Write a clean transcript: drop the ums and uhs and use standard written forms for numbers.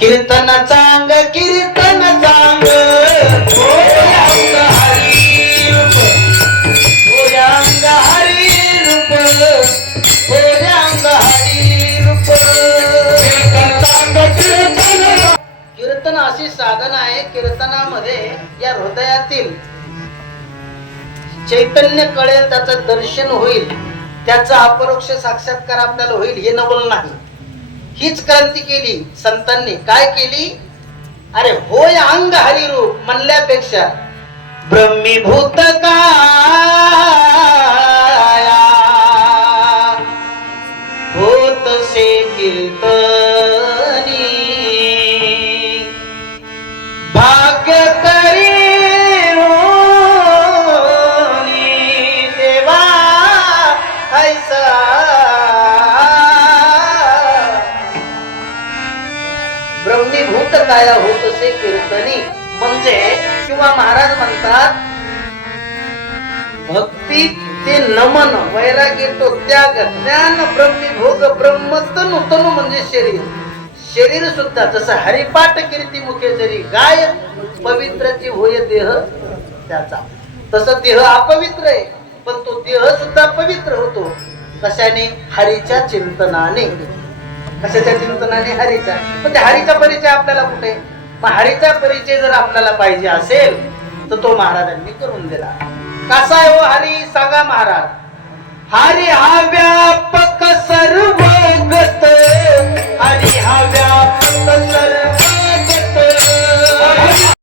कीर्तन चांग कीर्तन चांग ओयांग हरी रूप ओयांग हरी रूप ओयांग हरी रूप कीर्तन अशी साधना आहे. कीर्तनामध्ये या हृदयातील चैतन्य कळेल, त्याचं दर्शन होईल, त्याचा अपरोक्ष साक्षात्कार आपल्याला होईल. हे नवल नाही. हीच क्रांती केली संतांनी. काय केली? अरे होय अंग हरिरूप म्हणल्यापेक्षा ब्रह्मीभूत काया होत से कीर्तनी भाग्य करी देवा ऐसा ब्रह्मीभूत काया होत असे कीर्तनी. म्हणजे किंवा महाराज म्हणतात भक्ती ते नमन, वैराग्य तो त्याग, ज्ञान ब्रह्मीभोग, ब्रह्मतनु, तनु म्हणजे शरीर. शरीर सुद्धा जसं हरिपाठ कीर्ती मुखे जरी गाय पवित्रची होय देह त्याचा, तसं देह अपवित्र आहे पण तो देह सुद्धा पवित्र होतो. कशाने? हरीच्या चिंतनाने. कशाच्या चिंतनाने? हरीचा. पण त्या हरीचा परिचय आपल्याला कुठे? मग हरीचा परिचय जर आपल्याला पाहिजे असेल तर तो महाराजांनी करून दिला. कसा आहे हो हरी? सांगा महाराज. हरी हा व्यापक सर्व